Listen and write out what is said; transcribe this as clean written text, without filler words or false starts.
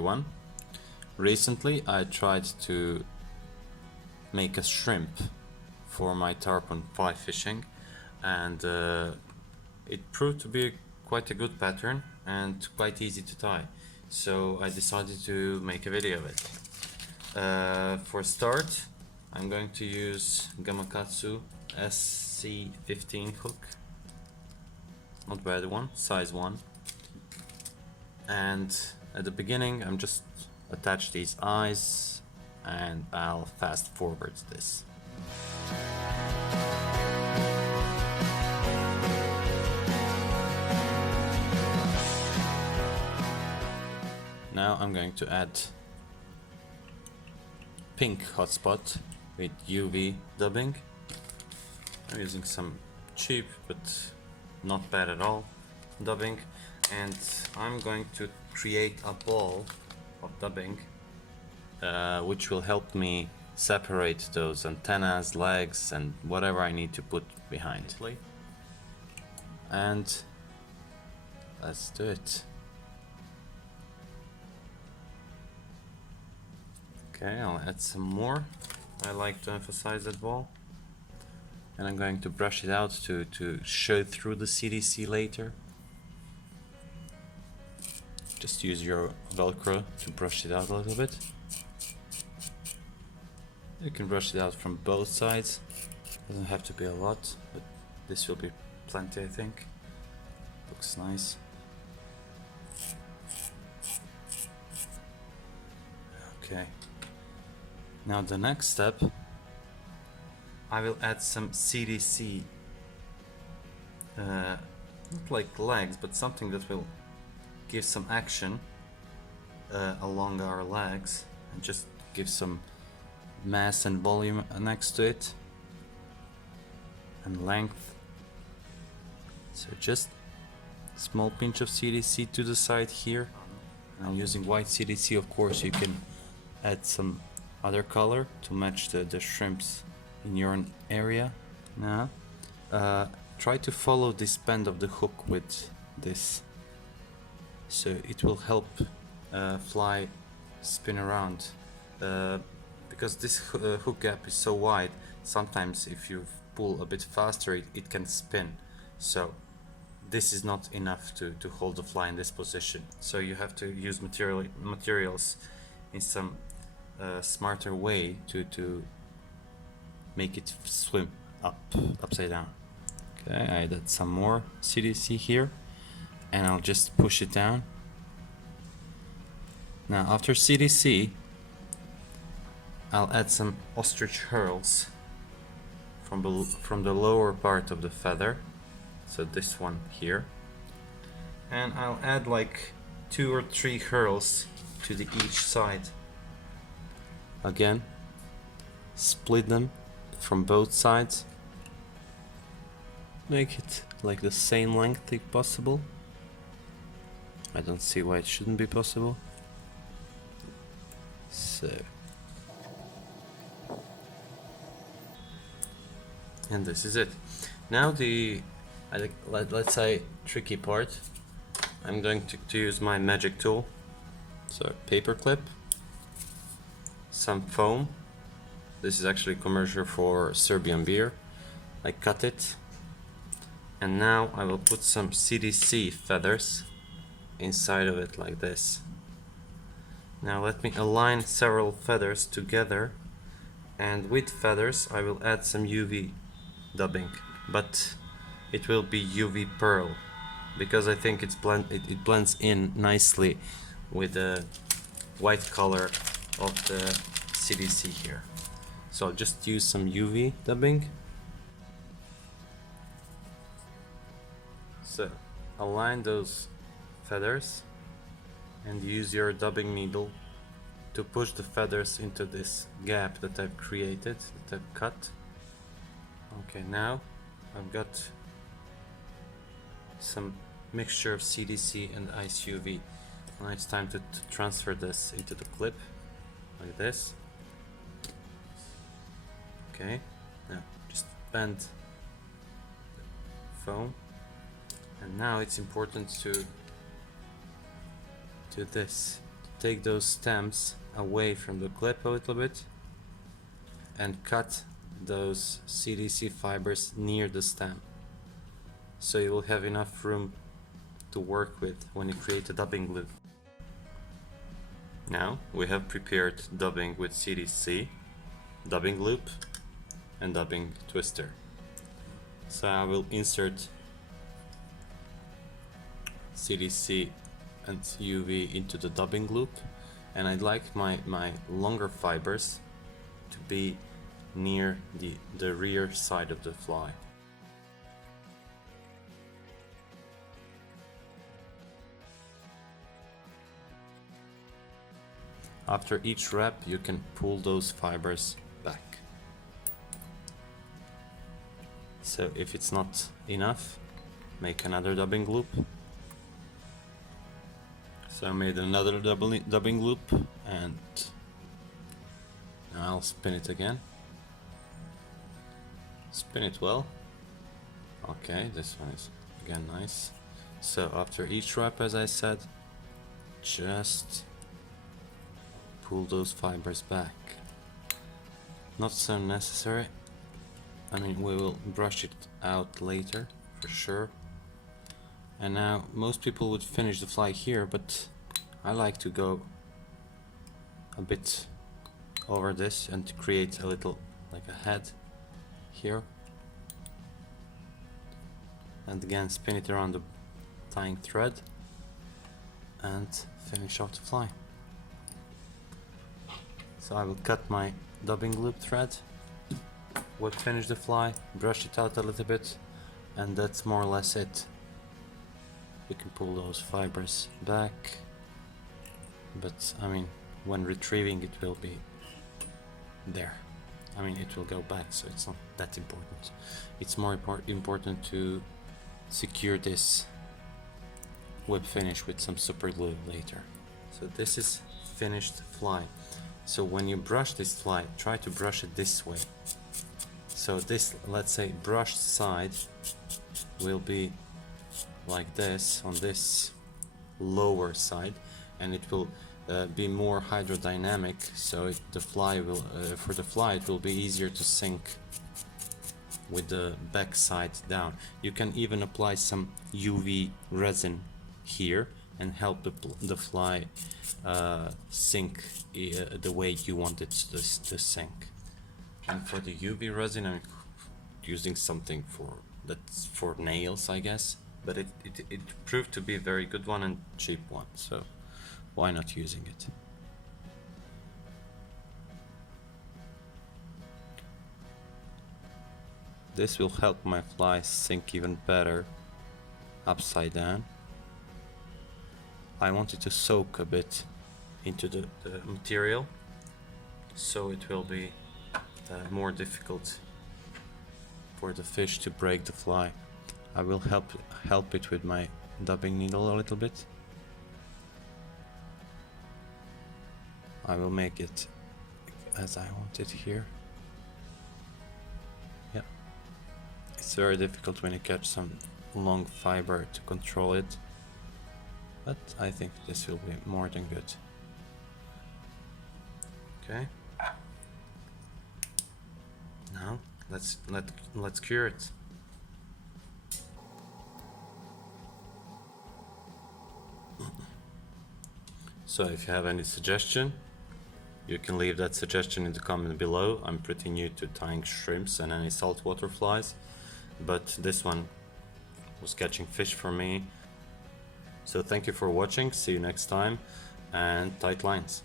everyone. Recently I tried to make a shrimp for my tarpon fly fishing, and it proved to be quite a good pattern and quite easy to tie, so I decided to make a video of it. For start, I'm going to use Gamakatsu SC15 hook, not bad one, size 1. And at the beginning I'm just attach these eyes and I'll fast forward this. Now I'm going to add pink hotspot with UV dubbing. I'm using some cheap but not bad at all dubbing, and I'm going to create a ball of dubbing which will help me separate those antennas, legs and whatever I need to put behind. And let's do it. Okay, I'll add some more. I like to emphasize that ball. And I'm going to brush it out to show through the CDC later. Just use your Velcro to brush it out a little bit. You can brush it out from both sides. Doesn't have to be a lot, but this will be plenty, I think. Looks nice. Okay. Now the next step, I will add some CDC, not like legs, but something that will give some action along our legs and just give some mass and volume next to it and length. So just small pinch of CDC to the side here. I'm using white CDC, of course you can add some other color to match the shrimps in your area. Now try to follow this bend of the hook with this, so it will help fly spin around, because this hook gap is so wide. Sometimes if you pull a bit faster it can spin, so this is not enough to hold the fly in this position, so you have to use materials in some smarter way to make it swim upside down. Okay, I added some more CDC here and I'll just push it down. Now after CDC I'll add some ostrich hearls from the lower part of the feather, so this one here, and I'll add like 2 or 3 hearls to each side. Again, split them from both sides, make it like the same length if possible. I don't see why it shouldn't be possible. So, and this is it. Now let's say tricky part. I'm going to use my magic tool. So paper clip, some foam. This is actually commercial for Serbian beer. I cut it, and now I will put some CDC feathers inside of it like this. Now let me align several feathers together, and with feathers I will add some UV dubbing, but it will be UV pearl because I think it blends in nicely with the white color of the CDC here. So I'll just use some UV dubbing. So align those feathers and use your dubbing needle to push the feathers into this gap that I've created, that I've cut. Okay, now I've got some mixture of CDC and ice UV. Now it's time to transfer this into the clip like this. Okay, now just bend the foam, and now it's important to do this. take those stems away from the clip a little bit and cut those CDC fibers near the stem, so you will have enough room to work with when you create a dubbing loop. Now we have prepared dubbing with CDC, dubbing loop and dubbing twister. So I will insert CDC and UV into the dubbing loop, and I'd like my longer fibers to be near the rear side of the fly. After each wrap, you can pull those fibers back. So if it's not enough, make another dubbing loop. So I made another dubbing loop, and now I'll spin it again. Spin it well. Okay, this one is again nice. So after each wrap, as I said, just pull those fibers back. Not so necessary. I mean, we will brush it out later for sure. And now most people would finish the fly here, but I like to go a bit over this and to create a little like a head here. And again, spin it around the tying thread and finish off the fly. So I will cut my dubbing loop thread, will finish the fly, brush it out a little bit, and that's more or less it. You can pull those fibers back, but I mean, when retrieving it will be there. I mean, it will go back, so it's not that important. It's more important to secure this whip finish with some super glue later. So this is finished fly. So when you brush this fly, try to brush it this way. So this, let's say, brushed side will be like this on this lower side, and it will be more hydrodynamic. So the fly will, for the fly, it will be easier to sink with the back side down. You can even apply some UV resin here and help the fly sink the way you want it to sink. And for the UV resin, I'm using something that's for nails, I guess, but it proved to be a very good one and cheap one, so why not using it? This will help my fly sink even better upside down. I want it to soak a bit into the material, so it will be more difficult for the fish to break the fly. I will help it with my dubbing needle a little bit. I will make it as I want it here. Yeah, it's very difficult when you catch some long fiber to control it, but I think this will be more than good. Okay. Now let's cure it. So if you have any suggestion, you can leave that suggestion in the comment below. I'm pretty new to tying shrimps and any saltwater flies, but this one was catching fish for me. So thank you for watching, see you next time, and tight lines.